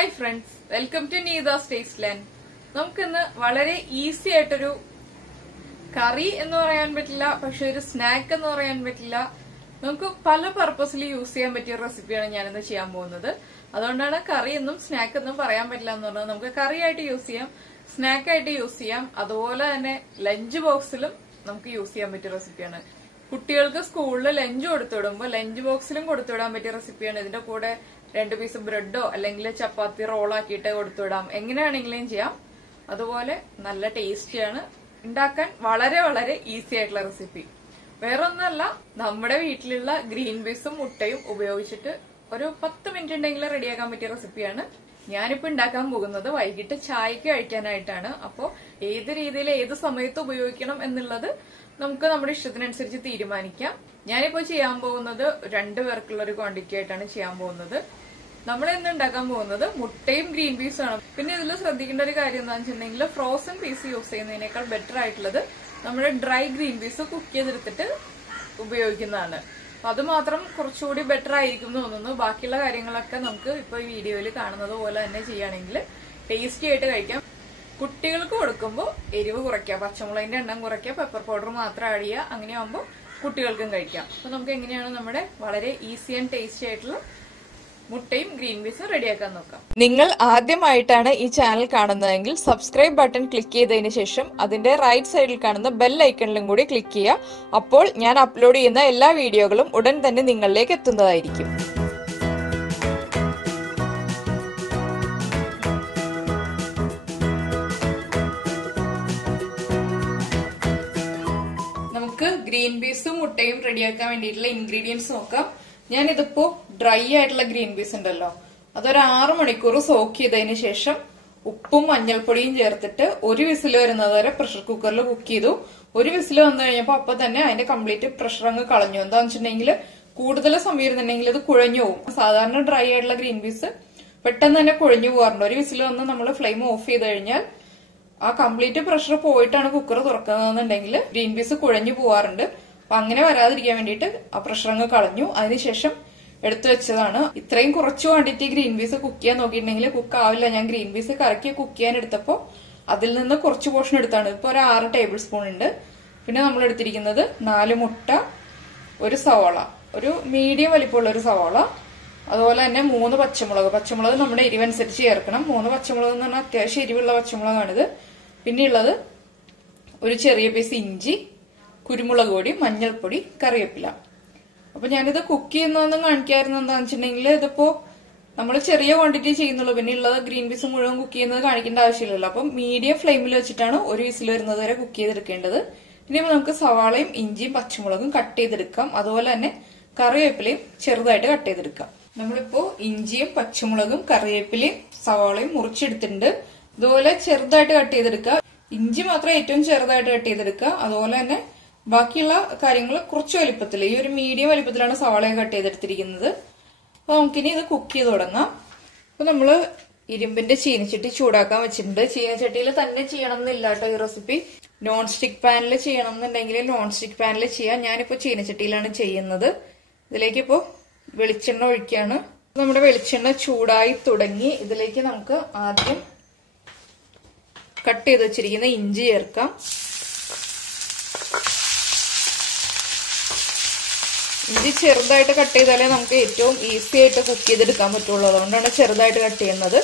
Hi friends, welcome to Neetha's taste land. നമുക്കിന്ന് വളരെ easy ആയിട്ടൊരു കറി എന്ന് പറയാൻ പറ്റില്ല, പക്ഷെ ഒരു സ്നാക്ക് എന്ന് പറയാൻ പറ്റില്ല, നമുക്ക് പല പർപ്പസിൽ യൂസ് ചെയ്യാൻ പറ്റിയ റെസിപ്പിയാണ് ഞാനിന്ന് ചെയ്യാൻ പോകുന്നത്. അതുകൊണ്ടാണ് കറി എന്നും സ്നാക്ക് എന്നും പറയാൻ പറ്റില്ല എന്ന് പറഞ്ഞത്. നമുക്ക് കറിയായിട്ട് യൂസ് ചെയ്യാം, സ്നാക്കായിട്ട് യൂസ് ചെയ്യാം, അതുപോലെ തന്നെ ലഞ്ച് ബോക്സിലും നമുക്ക് യൂസ് ചെയ്യാൻ പറ്റിയ റെസിപ്പിയാണ്. കുട്ടികൾക്ക് സ്കൂളിൽ ലഞ്ച് കൊടുത്തുവിടുമ്പോൾ ലഞ്ച് ബോക്സിലും കൊടുത്തുവിടാൻ പറ്റിയ റെസിപ്പിയാണ്. ഇതിന്റെ കൂടെ 2 പീസ് ബ്രെഡോ അല്ലെങ്കിൽ ചപ്പാത്തി റോളാക്കിയിട്ട് കൊടുത്തുവിടാം, എങ്ങനെയാണെങ്കിലും ചെയ്യാം. അതുപോലെ നല്ല ടേസ്റ്റിയാണ്, ഉണ്ടാക്കാൻ വളരെ വളരെ ഈസി ആയിട്ടുള്ള റെസിപ്പി. വേറൊന്നല്ല, നമ്മുടെ വീട്ടിലുള്ള ഗ്രീൻ പീസും മുട്ടയും ഉപയോഗിച്ചിട്ട് ഒരു 10 മിനിറ്റ് ഉണ്ടെങ്കിൽ റെഡിയാക്കാൻ പറ്റിയ റെസിപ്പിയാണ് ഞാനിപ്പോ ഉണ്ടാക്കാൻ പോകുന്നത്. വൈകിട്ട് ചായക്ക് കഴിക്കാനായിട്ടാണ്. അപ്പോ ഏത് രീതിയിൽ ഏത് സമയത്ത് ഉപയോഗിക്കണം എന്നുള്ളത് നമുക്ക് നമ്മുടെ ഇഷ്ടത്തിനനുസരിച്ച് തീരുമാനിക്കാം. ഞാനിപ്പോ ചെയ്യാൻ പോകുന്നത് 2 പേർക്കുള്ള ഒരു ക്വാണ്ടിറ്റി ആയിട്ടാണ് ചെയ്യാൻ പോകുന്നത്. നമ്മൾ ഇന്ന് ഉണ്ടാക്കാൻ പോകുന്നത് മുട്ടയും ഗ്രീൻ പീസും ആണ്. പിന്നെ ഇതിൽ ശ്രദ്ധിക്കേണ്ട ഒരു കാര്യം എന്താണെന്ന് വെച്ചിട്ടുണ്ടെങ്കിൽ ഫ്രോസൺ പീസ് യൂസ് ചെയ്യുന്നതിനേക്കാൾ ബെറ്റർ ആയിട്ടുള്ളത് നമ്മുടെ ഡ്രൈ ഗ്രീൻ പീസ് കുക്ക് ചെയ്തെടുത്തിട്ട് ഉപയോഗിക്കുന്നതാണ്. അത് മാത്രം കുറച്ചുകൂടി ബെറ്റർ ആയിരിക്കും എന്ന് തോന്നുന്നു. ബാക്കിയുള്ള കാര്യങ്ങളൊക്കെ നമുക്ക് ഇപ്പൊ ഈ വീഡിയോയിൽ കാണുന്നത് പോലെ തന്നെ ചെയ്യുകയാണെങ്കിൽ ടേസ്റ്റി ആയിട്ട് കഴിക്കാം. കുട്ടികൾക്ക് കൊടുക്കുമ്പോൾ എരിവ് കുറയ്ക്കുക, പച്ചമുളകിന്റെ എണ്ണം കുറയ്ക്കുക, പെപ്പർ പൗഡർ മാത്രം ആഡ് ചെയ്യുക. അങ്ങനെയാകുമ്പോൾ കുട്ടികൾക്കും കഴിക്കാം. അപ്പൊ നമുക്ക് എങ്ങനെയാണ് നമ്മുടെ വളരെ ഈസി ആൻഡ് ടേസ്റ്റി ആയിട്ടുള്ള മുട്ടയും ഗ്രീൻ പീസും റെഡിയാക്കാൻ നോക്കാം. നിങ്ങൾ ആദ്യമായിട്ടാണ് ഈ ചാനൽ കാണുന്നതെങ്കിൽ സബ്സ്ക്രൈബ് ബട്ടൺ ക്ലിക്ക് ചെയ്തതിന് ശേഷം അതിന്റെ റൈറ്റ് സൈഡിൽ കാണുന്ന ബെൽ ഐക്കണിലും കൂടി ക്ലിക്ക് ചെയ്യുക. അപ്പോൾ ഞാൻ അപ്ലോഡ് ചെയ്യുന്ന എല്ലാ വീഡിയോകളും ഉടൻ തന്നെ നിങ്ങളിലേക്ക് എത്തുന്നതായിരിക്കും. നമുക്ക് ഗ്രീൻ പീസും മുട്ടയും റെഡിയാക്കാൻ വേണ്ടിയിട്ടുള്ള ഇൻഗ്രീഡിയൻസ് നോക്കാം. ഞാനിതിപ്പോ ഡ്രൈ ആയിട്ടുള്ള ഗ്രീൻ പീസ് ഉണ്ടല്ലോ, അതൊരു 6 മണിക്കൂർ സോക്ക് ചെയ്തതിന് ശേഷം ഉപ്പും മഞ്ഞൾപ്പൊടിയും ചേർത്തിട്ട് 1 വിസിൽ വരുന്നത് വരെ പ്രഷർ കുക്കറിൽ കുക്ക് ചെയ്തു. 1 വിസിൽ വന്നു കഴിഞ്ഞപ്പോ അപ്പൊ തന്നെ അതിന്റെ കംപ്ലീറ്റ് പ്രഷർ അങ്ങ് കളഞ്ഞു. എന്താന്ന് വെച്ചിട്ടുണ്ടെങ്കിൽ കൂടുതൽ സമയം ഇരുന്നുണ്ടെങ്കിൽ ഇത് കുഴഞ്ഞു പോകും. സാധാരണ ഡ്രൈ ആയിട്ടുള്ള ഗ്രീൻ പീസ് പെട്ടെന്ന് തന്നെ കുഴഞ്ഞു പോകാറുണ്ട്. 1 വിസിൽ വന്ന് നമ്മൾ ഫ്ലെയിം ഓഫ് ചെയ്ത് കഴിഞ്ഞാൽ ആ കംപ്ലീറ്റ് പ്രഷർ പോയിട്ടാണ് കുക്കർ തുറക്കുന്നതെന്നുണ്ടെങ്കിൽ ഗ്രീൻ പീസ് കുഴഞ്ഞു പോവാറുണ്ട്. അപ്പൊ അങ്ങനെ വരാതിരിക്കാൻ വേണ്ടിയിട്ട് ആ പ്രഷർ അങ്ങ് കളഞ്ഞു. അതിനുശേഷം എടുത്തു വെച്ചതാണ്. ഇത്രയും കുറച്ച് ക്വാണ്ടിറ്റി ഗ്രീൻ പീസ് കുക്ക് ചെയ്യാൻ നോക്കിയിട്ടുണ്ടെങ്കിൽ കുക്ക് ആവില്ല. ഞാൻ ഗ്രീൻ പീസ് കറക്കി കുക്ക് ചെയ്യാൻ എടുത്തപ്പോ അതിൽ നിന്ന് കുറച്ച് പോർഷൻ എടുത്താണ്. ഇപ്പൊ ഒരു 6 ടേബിൾ സ്പൂൺ ഉണ്ട്. പിന്നെ നമ്മൾ എടുത്തിരിക്കുന്നത് 4 മുട്ട, 1 സവാള, ഒരു മീഡിയം വലിപ്പമുള്ള ഒരു സവാള, അതുപോലെ തന്നെ 3 പച്ചമുളക്. പച്ചമുളക് നമ്മുടെ എരിവനുസരിച്ച് ചേർക്കണം. 3 പച്ചമുളക് എന്ന് പറഞ്ഞാൽ അത്യാവശ്യം എരിവുള്ള പച്ചമുളകാണിത്. പിന്നെ ഉള്ളത് ഒരു ചെറിയ പീസ് ഇഞ്ചി, കുരുമുളക് പൊടി, മഞ്ഞൾപ്പൊടി, കറിവേപ്പില. അപ്പൊ ഞാനിത് കുക്ക് ചെയ്യുന്നതൊന്നും കാണിക്കാറുണ്ട്. എന്താണെന്ന് വെച്ചിട്ടുണ്ടെങ്കിൽ ഇതിപ്പോ നമ്മൾ ചെറിയ ക്വാണ്ടിറ്റി ചെയ്യുന്നുള്ളൂ. പിന്നെ ഉള്ളത് ഗ്രീൻ പീസ് മുഴുവൻ കുക്ക് ചെയ്യുന്നത് കാണിക്കേണ്ട ആവശ്യമില്ലല്ലോ. അപ്പം മീഡിയം ഫ്ലെയിമിൽ വെച്ചിട്ടാണ് 1 വിസിൽ വരുന്നത് വരെ കുക്ക് ചെയ്തെടുക്കേണ്ടത്. ഇനി നമുക്ക് സവാളയും ഇഞ്ചിയും പച്ചമുളകും കട്ട് ചെയ്തെടുക്കാം. അതുപോലെ തന്നെ കറിവേപ്പിലയും ചെറുതായിട്ട് കട്ട് ചെയ്തെടുക്കാം. നമ്മളിപ്പോ ഇഞ്ചിയും പച്ചമുളകും കറിവേപ്പിലയും സവാളയും മുറിച്ചെടുത്തിട്ടുണ്ട്. ഇതുപോലെ ചെറുതായിട്ട് കട്ട് ചെയ്തെടുക്കുക. ഇഞ്ചി മാത്രം ഏറ്റവും ചെറുതായിട്ട് കട്ട് ചെയ്തെടുക്കുക. അതുപോലെ തന്നെ ബാക്കിയുള്ള കാര്യങ്ങൾ കുറച്ച് വലിപ്പത്തിൽ, ഈ ഒരു മീഡിയം വലിപ്പത്തിലാണ് സവാളയും കട്ട് ചെയ്തെടുത്തിരിക്കുന്നത്. അപ്പൊ നമുക്കിനി ഇത് കുക്ക് ചെയ്ത് തുടങ്ങാം. അപ്പൊ നമ്മള് ഇരുമ്പിന്റെ ചീനച്ചട്ടി ചൂടാക്കാൻ വെച്ചിട്ടുണ്ട്. ചീനച്ചട്ടിയിൽ തന്നെ ചെയ്യണം എന്നില്ല കേട്ടോ ഈ റെസിപ്പി. നോൺ സ്റ്റിക് പാനിൽ ചെയ്യണം എന്നുണ്ടെങ്കിൽ നോൺ സ്റ്റിക് പാനിൽ ചെയ്യാം. ഞാനിപ്പോ ചീനച്ചട്ടിയിലാണ് ചെയ്യുന്നത്. ഇതിലേക്ക് ഇപ്പോ വെളിച്ചെണ്ണ ഒഴിക്കുകയാണ്. നമ്മുടെ വെളിച്ചെണ്ണ ചൂടായി തുടങ്ങി. ഇതിലേക്ക് നമുക്ക് ആദ്യം കട്ട് ചെയ്ത് വെച്ചിരിക്കുന്ന ഇഞ്ചി ചേർക്കാം. ഇഞ്ചി ചെറുതായിട്ട് കട്ട് ചെയ്താലേ നമുക്ക് ഏറ്റവും ഈസി ആയിട്ട് കുക്ക് ചെയ്തെടുക്കാൻ പറ്റുള്ളൂ. അതുകൊണ്ടാണ് ചെറുതായിട്ട് കട്ട് ചെയ്യുന്നത്.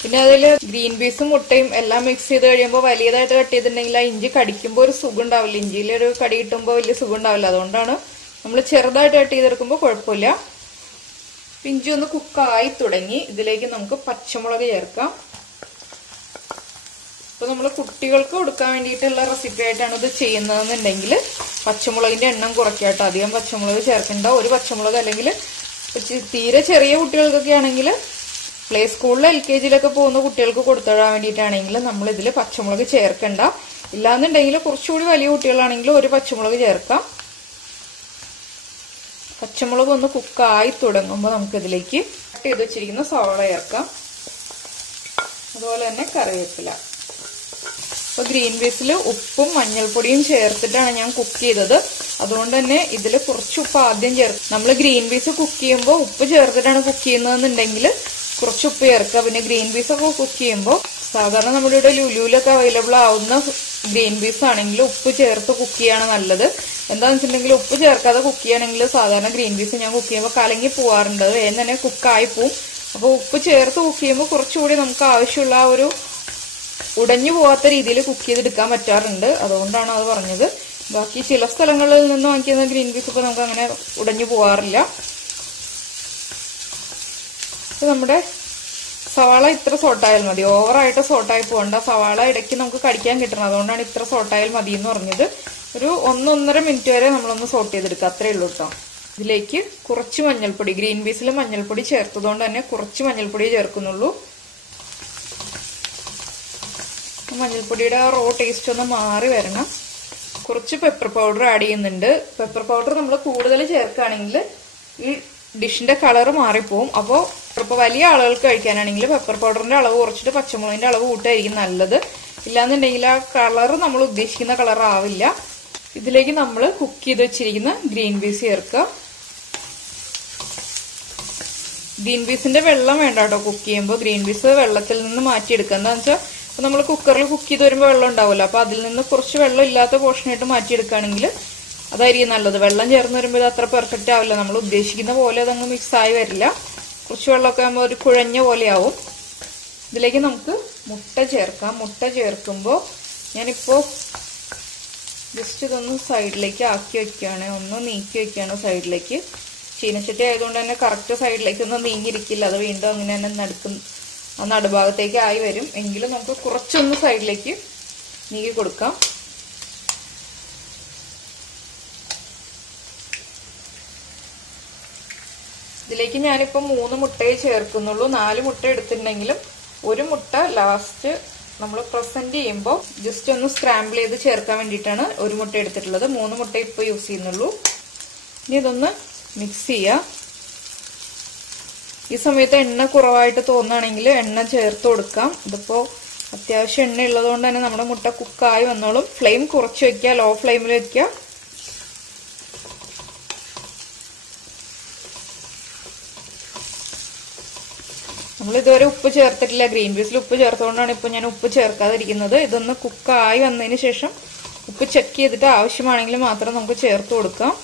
പിന്നെ അതിൽ ഗ്രീൻ പീസും മുട്ടയും എല്ലാം മിക്സ് ചെയ്ത് കഴിയുമ്പോൾ വലിയതായിട്ട് കട്ട് ചെയ്തിട്ടുണ്ടെങ്കിൽ ആ ഇഞ്ചി കടിക്കുമ്പോൾ ഒരു സുഖം ഉണ്ടാവില്ല. ഇഞ്ചിയിലൊരു കടി കിട്ടുമ്പോൾ വലിയ സുഖം ഉണ്ടാവില്ല. അതുകൊണ്ടാണ് നമ്മൾ ചെറുതായിട്ട് കട്ട് ചെയ്തെടുക്കുമ്പോൾ കുഴപ്പമില്ല. ഇഞ്ചി ഒന്ന് കുക്കായി തുടങ്ങി. ഇതിലേക്ക് നമുക്ക് പച്ചമുളക് ചേർക്കാം. അപ്പൊ നമ്മൾ കുട്ടികൾക്ക് കൊടുക്കാൻ വേണ്ടിയിട്ടുള്ള റെസിപ്പി ആയിട്ടാണ് ഇത് ചെയ്യുന്നതെന്നുണ്ടെങ്കിൽ പച്ചമുളകിന്റെ എണ്ണം കുറയ്ക്കാട്ടോ. അധികം പച്ചമുളക് ചേർക്കണ്ട. 1 പച്ചമുളക്, അല്ലെങ്കിൽ തീരെ ചെറിയ കുട്ടികൾക്കൊക്കെ ആണെങ്കിൽ പ്ലേ സ്കൂളിൽ LKG പോകുന്ന കുട്ടികൾക്ക് കൊടുത്തിടാൻ വേണ്ടിയിട്ടാണെങ്കിൽ നമ്മൾ ഇതിൽ പച്ചമുളക് ചേർക്കണ്ട. ഇല്ലാന്നുണ്ടെങ്കിൽ കുറച്ചുകൂടി വലിയ കുട്ടികളാണെങ്കിൽ 1 പച്ചമുളക് ചേർക്കാം. പച്ചമുളക് ഒന്ന് കുക്കായി തുടങ്ങുമ്പോൾ നമുക്കിതിലേക്ക് കട്ട് ചെയ്ത് വെച്ചിരിക്കുന്ന സവാള ചേർക്കാം. അതുപോലെ തന്നെ കറിവേപ്പില. അപ്പൊ ഗ്രീൻ പീസിൽ ഉപ്പും മഞ്ഞൾപ്പൊടിയും ചേർത്തിട്ടാണ് ഞാൻ കുക്ക് ചെയ്തത്. അതുകൊണ്ട് തന്നെ ഇതിൽ കുറച്ച് ഉപ്പ് ആദ്യം ചേർത്ത്, നമ്മൾ ഗ്രീൻ പീസ് കുക്ക് ചെയ്യുമ്പോൾ ഉപ്പ് ചേർത്തിട്ടാണ് കുക്ക് ചെയ്യുന്നതെന്നുണ്ടെങ്കിൽ കുറച്ച് ഉപ്പ് ചേർക്കുക. പിന്നെ ഗ്രീൻ പീസ് ഒക്കെ കുക്ക് ചെയ്യുമ്പോൾ സാധാരണ നമ്മുടെ ഇവിടെ ലുലുവിലൊക്കെ അവൈലബിൾ ആവുന്ന ഗ്രീൻ പീസ് ആണെങ്കിൽ ഉപ്പ് ചേർത്ത് കുക്ക് ചെയ്യാണ് നല്ലത്. എന്താണെന്ന് വെച്ചിട്ടുണ്ടെങ്കിൽ ഉപ്പ് ചേർക്കാതെ കുക്ക് ചെയ്യുകയാണെങ്കിൽ സാധാരണ ഗ്രീൻ പീസ് ഞാൻ കുക്ക് ചെയ്യുമ്പോൾ കലങ്ങി പോവാറുണ്ട്, വേഗം തന്നെ കുക്കായി പോവും. അപ്പോൾ ഉപ്പ് ചേർത്ത് കുക്ക് ചെയ്യുമ്പോൾ കുറച്ചുകൂടി നമുക്ക് ആവശ്യമുള്ള ആ ഒരു ഉടഞ്ഞു പോവാത്ത രീതിയിൽ കുക്ക് ചെയ്തെടുക്കാൻ പറ്റാറുണ്ട്. അതുകൊണ്ടാണ് അത് പറഞ്ഞത്. ബാക്കി ചില സ്ഥലങ്ങളിൽ നിന്ന് വാങ്ങിക്കുന്ന ഗ്രീൻ പീസ് ഇപ്പോൾ നമുക്ക് അങ്ങനെ ഉടഞ്ഞു പോവാറില്ല. നമ്മുടെ സവാള ഇത്ര സോട്ടായാൽ മതി, ഓവറായിട്ട് സോട്ടായി പോകണ്ട. സവാള ഇടയ്ക്ക് നമുക്ക് കടിക്കാൻ കിട്ടണം, അതുകൊണ്ടാണ് ഇത്ര സോട്ടായാൽ മതി എന്ന് പറഞ്ഞത്. ഒരു 1-1.5 മിനിറ്റ് വരെ നമ്മളൊന്ന് സോട്ട് ചെയ്തെടുക്കുക, അത്രേ ഉള്ളൂ കേട്ടോ. ഇതിലേക്ക് കുറച്ച് മഞ്ഞൾപ്പൊടി, ഗ്രീൻ പീസിൽ മഞ്ഞൾപ്പൊടി ചേർത്തതുകൊണ്ട് തന്നെ കുറച്ച് മഞ്ഞൾപ്പൊടി ചേർക്കുന്നുള്ളൂ. മഞ്ഞൾപ്പൊടിയുടെ ആ റോ ടേസ്റ്റ് ഒന്ന് മാറി വരണം. കുറച്ച് പെപ്പർ പൗഡർ ആഡ് ചെയ്യുന്നുണ്ട്. പെപ്പർ പൗഡർ നമ്മൾ കൂടുതൽ ചേർക്കുകയാണെങ്കിൽ ഈ ഡിഷിന്റെ കളർ മാറിപ്പോവും. അപ്പോൾ ഇപ്പോൾ വലിയ ആളുകൾക്ക് കഴിക്കാനാണെങ്കിൽ പെപ്പർ പൗഡറിന്റെ അളവ് കുറച്ചിട്ട് പച്ചമുളകിന്റെ അളവ് കൂട്ടായിരിക്കും നല്ലത്. ഇല്ലാന്നുണ്ടെങ്കിൽ ആ കളർ നമ്മൾ ഉദ്ദേശിക്കുന്ന കളർ ആവില്ല. ഇതിലേക്ക് നമ്മൾ കുക്ക് ചെയ്ത് വെച്ചിരിക്കുന്ന ഗ്രീൻ പീസ് ചേർക്കുക. ഗ്രീൻ പീസിന്റെ വെള്ളം വേണ്ട കേട്ടോ കുക്ക് ചെയ്യുമ്പോൾ. ഗ്രീൻ പീസ് വെള്ളത്തിൽ നിന്ന് മാറ്റിയെടുക്കുക. എന്താണെന്ന് വെച്ചാൽ ഇപ്പൊ നമ്മൾ കുക്കറിൽ കുക്ക് ചെയ്ത് വരുമ്പോൾ വെള്ളം ഉണ്ടാവുമല്ലോ, അപ്പൊ അതിൽ നിന്ന് കുറച്ച് വെള്ളം ഇല്ലാത്ത പോർഷനായിട്ട് മാറ്റിയെടുക്കുകയാണെങ്കിൽ അതായിരിക്കും നല്ലത്. വെള്ളം ചേർന്ന് വരുമ്പോൾ ഇത് അത്ര പെർഫെക്റ്റ് ആവില്ല, നമ്മൾ ഉദ്ദേശിക്കുന്ന പോലെ അതങ്ങ് മിക്സ് ആയി വരില്ല. കുറച്ച് വെള്ളമൊക്കെ ആകുമ്പോൾ ഒരു കുഴഞ്ഞ പോലെയാവും. ഇതിലേക്ക് നമുക്ക് മുട്ട ചേർക്കാം. മുട്ട ചേർക്കുമ്പോൾ ഞാനിപ്പോ ജസ്റ്റ് ഇതൊന്ന് സൈഡിലേക്ക് ആക്കി വെക്കുകയാണ്, ഒന്ന് നീക്കി വെക്കുകയാണ് സൈഡിലേക്ക്. ചീനച്ചട്ടി ആയതുകൊണ്ട് തന്നെ കറക്റ്റ് സൈഡിലേക്ക് ഒന്നും നീങ്ങിയിരിക്കില്ല, അത് വീണ്ടും അങ്ങനെ തന്നെ നടുഭാഗത്തേക്ക് ആയി വരും. എങ്കിലും നമുക്ക് കുറച്ചൊന്ന് സൈഡിലേക്ക് നീക്കി കൊടുക്കാം. ഇതിലേക്ക് ഞാനിപ്പോ 3 മുട്ടയെ ചേർക്കുന്നുള്ളൂ. 4 മുട്ട എടുത്തിട്ടുണ്ടെങ്കിലും 1 മുട്ട ലാസ്റ്റ് നമ്മൾ പ്രസന്റ് ചെയ്യുമ്പോൾ ജസ്റ്റ് ഒന്ന് സ്ക്രാമ്പിൾ ചെയ്ത് ചേർക്കാൻ വേണ്ടിയിട്ടാണ് 1 മുട്ട എടുത്തിട്ടുള്ളത്. 3 മുട്ട ഇപ്പൊ യൂസ് ചെയ്യുന്നുള്ളൂ. ഇനി ഇതൊന്ന് മിക്സ് ചെയ്യാം. ഈ സമയത്ത് എണ്ണ കുറവായിട്ട് തോന്നുകയാണെങ്കിൽ എണ്ണ ചേർത്ത് കൊടുക്കാം. ഇതിപ്പോ അത്യാവശ്യം എണ്ണ ഉള്ളതുകൊണ്ട് തന്നെ നമ്മുടെ മുട്ട കുക്കായി വന്നോളും. ഫ്ലെയിം കുറച്ച് വെക്കുക, ലോ ഫ്ലെയിമിൽ വെക്കുക. നമ്മൾ ഇതുവരെ ഉപ്പ് ചേർത്തിട്ടില്ല, ഗ്രീൻ പീസിൽ ഉപ്പ് ചേർത്തുകൊണ്ടാണ് ഇപ്പൊ ഞാൻ ഉപ്പ് ചേർക്കാതിരിക്കുന്നത്. ഇതൊന്ന് കുക്കായി വന്നതിന് ശേഷം ഉപ്പ് ചെക്ക് ചെയ്തിട്ട് ആവശ്യമാണെങ്കിൽ മാത്രം നമുക്ക് ചേർത്ത് കൊടുക്കാം.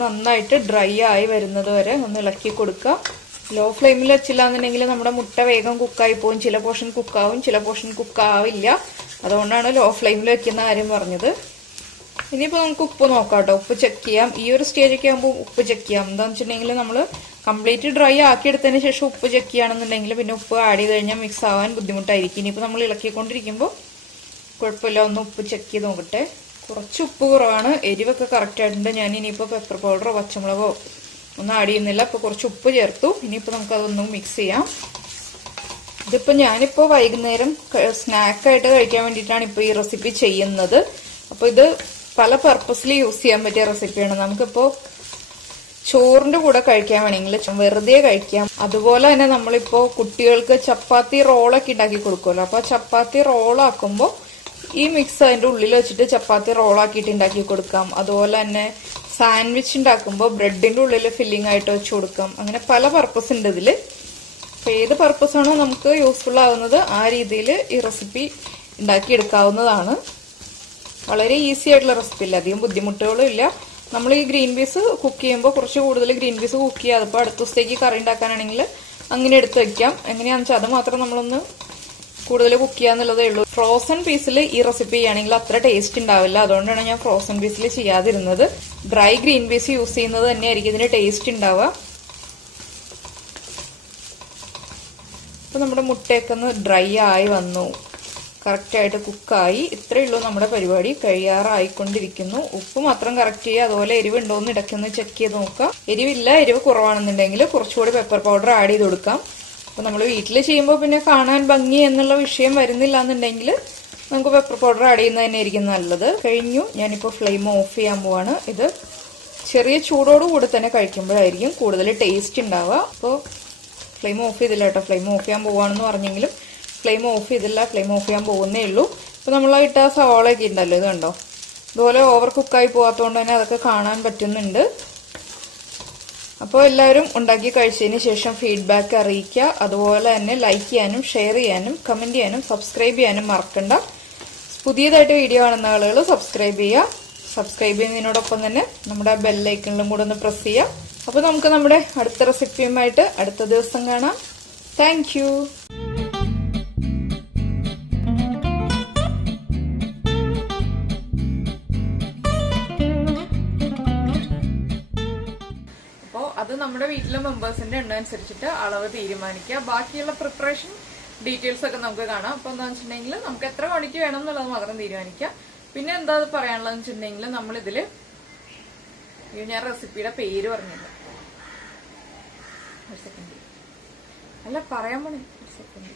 നന്നായിട്ട് ഡ്രൈ ആയി വരുന്നത് വരെ ഒന്ന് ഇളക്കി കൊടുക്കുക. ലോ ഫ്ലെയിമിൽ വെച്ചില്ല എന്നുണ്ടെങ്കിൽ നമ്മുടെ മുട്ട വേഗം കുക്കായി പോകും. ചില പോർഷൻ കുക്കാവും, ചില പോർഷൻ കുക്കാവില്ല. അതുകൊണ്ടാണ് ലോ ഫ്ലെയിമിൽ വെക്കുന്ന കാര്യം പറഞ്ഞത്. ഇനിയിപ്പോൾ നമുക്ക് ഉപ്പ് നോക്കാം കേട്ടോ. ഉപ്പ് ചെക്ക് ചെയ്യാം. ഈ ഒരു സ്റ്റേജൊക്കെ ആകുമ്പോൾ ഉപ്പ് ചെക്ക് ചെയ്യാം. എന്താണെന്ന് വെച്ചിട്ടുണ്ടെങ്കിൽ നമ്മൾ കംപ്ലീറ്റ് ഡ്രൈ ആക്കിയെടുത്തതിന് ശേഷം ഉപ്പ് ചെക്ക് ചെയ്യുകയാണെന്നുണ്ടെങ്കിൽ പിന്നെ ഉപ്പ് ആഡ് ചെയ്ത് കഴിഞ്ഞാൽ മിക്സ് ആവാൻ ബുദ്ധിമുട്ടായിരിക്കും. ഇനിയിപ്പോൾ നമ്മൾ ഇളക്കിക്കൊണ്ടിരിക്കുമ്പോൾ കുഴപ്പമില്ല. ഒന്ന് ഉപ്പ് ചെക്ക് ചെയ്ത് നോക്കട്ടെ. കുറച്ച് ഉപ്പ് കുറവാണ്, എരിവൊക്കെ കറക്റ്റ് ആയിട്ടുണ്ട്. ഞാൻ ഇനിയിപ്പോൾ പെപ്പർ പൗഡറോ പച്ചമുളകോ ഒന്നും ആഡ് ചെയ്യുന്നില്ല. അപ്പോൾ കുറച്ച് ഉപ്പ് ചേർത്തു. ഇനിയിപ്പോൾ നമുക്ക് അതൊന്നും മിക്സ് ചെയ്യാം. ഇതിപ്പോൾ ഞാനിപ്പോൾ വൈകുന്നേരം സ്നാക്കായിട്ട് കഴിക്കാൻ വേണ്ടിയിട്ടാണ് ഇപ്പോൾ ഈ റെസിപ്പി ചെയ്യുന്നത്. അപ്പോൾ ഇത് പല പർപ്പസിൽ യൂസ് ചെയ്യാൻ പറ്റിയ റെസിപ്പിയാണ്. നമുക്കിപ്പോൾ ചോറിന്റെ കൂടെ കഴിക്കാൻ വേണമെങ്കിൽ വെറുതെ കഴിക്കാം. അതുപോലെ തന്നെ നമ്മളിപ്പോൾ കുട്ടികൾക്ക് ചപ്പാത്തി റോളൊക്കെ ഉണ്ടാക്കി കൊടുക്കുമല്ലോ, അപ്പോൾ ചപ്പാത്തി റോളാക്കുമ്പോൾ ഈ മിക്സ് അതിന്റെ ഉള്ളിൽ വെച്ചിട്ട് ചപ്പാത്തി റോളാക്കിയിട്ട് ഉണ്ടാക്കി കൊടുക്കാം. അതുപോലെ തന്നെ സാൻഡ്വിച്ച് ഉണ്ടാക്കുമ്പോൾ ബ്രെഡിന്റെ ഉള്ളിൽ ഫില്ലിംഗ് ആയിട്ട് വെച്ച് കൊടുക്കാം. അങ്ങനെ പല പർപ്പസ് ഉണ്ട് ഇതിൽ. അപ്പൊ ഏത് പർപ്പസാണോ നമുക്ക് യൂസ്ഫുൾ ആവുന്നത് ആ രീതിയിൽ ഈ റെസിപ്പി ഉണ്ടാക്കിയെടുക്കാവുന്നതാണ്. വളരെ ഈസി ആയിട്ടുള്ള റെസിപ്പി ഇല്ല, അധികം ബുദ്ധിമുട്ടുകളും ഇല്ല. നമ്മൾ ഈ ഗ്രീൻ പീസ് കുക്ക് ചെയ്യുമ്പോൾ കുറച്ച് കൂടുതൽ ഗ്രീൻ പീസ് കുക്ക് ചെയ്യുക. അതിപ്പോൾ അടുത്ത ദിവസത്തേക്ക് കറി ഉണ്ടാക്കാനാണെങ്കിൽ അങ്ങനെ എടുത്ത് വെക്കാം. എങ്ങനെയാണെന്ന് വെച്ചാൽ അത് മാത്രം നമ്മളൊന്ന് കൂടുതൽ കുക്ക് ചെയ്യാന്നുള്ളതേ ഉള്ളൂ. ഫ്രോസൺ പീസിൽ ഈ റെസിപ്പി ചെയ്യുകയാണെങ്കിൽ അത്ര ടേസ്റ്റ് ഉണ്ടാവില്ല. അതുകൊണ്ടാണ് ഞാൻ ഫ്രോസൺ പീസിൽ ചെയ്യാതിരുന്നത്. ഡ്രൈ ഗ്രീൻ പീസ് യൂസ് ചെയ്യുന്നത് തന്നെയായിരിക്കും ഇതിന് ടേസ്റ്റ് ഉണ്ടാവുക. അപ്പൊ നമ്മുടെ മുട്ടയൊക്കെ ഒന്ന് ഡ്രൈ ആയി വന്നു, കറക്റ്റായിട്ട് കുക്കായി. ഇത്രയേ ഉള്ളൂ നമ്മുടെ പരിപാടി. കഴിയാറായിക്കൊണ്ടിരിക്കുന്നു. ഉപ്പ് മാത്രം കറക്റ്റ് ചെയ്യുക. അതുപോലെ എരിവുണ്ടോന്ന് ഇടയ്ക്കൊന്ന് ചെക്ക് ചെയ്ത് നോക്കുക. എരിവില്ല, എരിവ് കുറവാണെന്നുണ്ടെങ്കിൽ കുറച്ചുകൂടി പെപ്പർ പൗഡർ ആഡ് ചെയ്ത് കൊടുക്കാം. അപ്പൊ നമ്മൾ വീട്ടിൽ ചെയ്യുമ്പോൾ പിന്നെ കാണാൻ ഭംഗി എന്നുള്ള വിഷയം വരുന്നില്ല എന്നുണ്ടെങ്കിൽ നമുക്ക് പെപ്പർ പൗഡർ ആഡ് ചെയ്യുന്നത് തന്നെയായിരിക്കും നല്ലത്. കഴിഞ്ഞു. ഞാനിപ്പോൾ ഫ്ലെയിം ഓഫ് ചെയ്യാൻ പോവാണ്. ഇത് ചെറിയ ചൂടോടുകൂടി തന്നെ കഴിക്കുമ്പോഴായിരിക്കും കൂടുതൽ ടേസ്റ്റ് ഉണ്ടാവുക. അപ്പോൾ ഫ്ലെയിം ഓഫ് ചെയ്തില്ല കേട്ടോ. ഫ്ലെയിം ഓഫ് ചെയ്യാൻ പോവാണെന്ന് പറഞ്ഞെങ്കിലും ഫ്ലെയിം ഓഫ് ചെയ്തില്ല. ഫ്ലെയിം ഓഫ് ചെയ്യാൻ പോകുന്നേ ഉള്ളൂ. ഇപ്പൊ നമ്മളായിട്ട് ആ സവാളയൊക്കെ ഉണ്ടല്ലോ, ഇത് കണ്ടോ, ഇതുപോലെ ഓവർ കുക്കായി പോകാത്തതുകൊണ്ട് തന്നെ അതൊക്കെ കാണാൻ പറ്റുന്നുണ്ട്. അപ്പോൾ എല്ലാവരും ഉണ്ടാക്കി കഴിച്ചതിന് ശേഷം ഫീഡ്ബാക്ക് അറിയിക്കുക. അതുപോലെ തന്നെ ലൈക്ക് ചെയ്യാനും ഷെയർ ചെയ്യാനും കമന്റ് ചെയ്യാനും സബ്സ്ക്രൈബ് ചെയ്യാനും മറക്കണ്ട. പുതിയതായിട്ട് വീഡിയോ കാണുന്ന ആളുകൾ സബ്സ്ക്രൈബ് ചെയ്യുക. സബ്സ്ക്രൈബ് ചെയ്യുന്നതിനോടൊപ്പം തന്നെ നമ്മുടെ ബെല്ലൈക്കണിലും കൂടെ ഒന്ന് പ്രസ് ചെയ്യുക. അപ്പോൾ നമുക്ക് നമ്മുടെ അടുത്ത റെസിപ്പിയുമായിട്ട് അടുത്ത ദിവസം കാണാം. Thank you. അത് നമ്മുടെ വീട്ടിലെ മെമ്പേഴ്സിന്റെ എണ്ണം അനുസരിച്ചിട്ട് അളവ് തീരുമാനിക്കുക. ബാക്കിയുള്ള പ്രിപ്പറേഷൻ ഡീറ്റെയിൽസ് ഒക്കെ നമുക്ക് കാണാം. അപ്പൊ എന്താണെന്ന് വെച്ചിട്ടുണ്ടെങ്കിൽ നമുക്ക് എത്ര ക്വാണ്ടിറ്റി വേണം എന്നുള്ളത് മാത്രം തീരുമാനിക്കുക. പിന്നെ എന്താ പറയാനുള്ളതെന്ന് വെച്ചിട്ടുണ്ടെങ്കിൽ നമ്മളിതില് ഞാൻ റെസിപ്പിയുടെ പേര് പറഞ്ഞില്ല. ഒരു സെക്കൻഡ്, അല്ല പറയാൻ പോണേ, ഒരു സെക്കൻഡ്.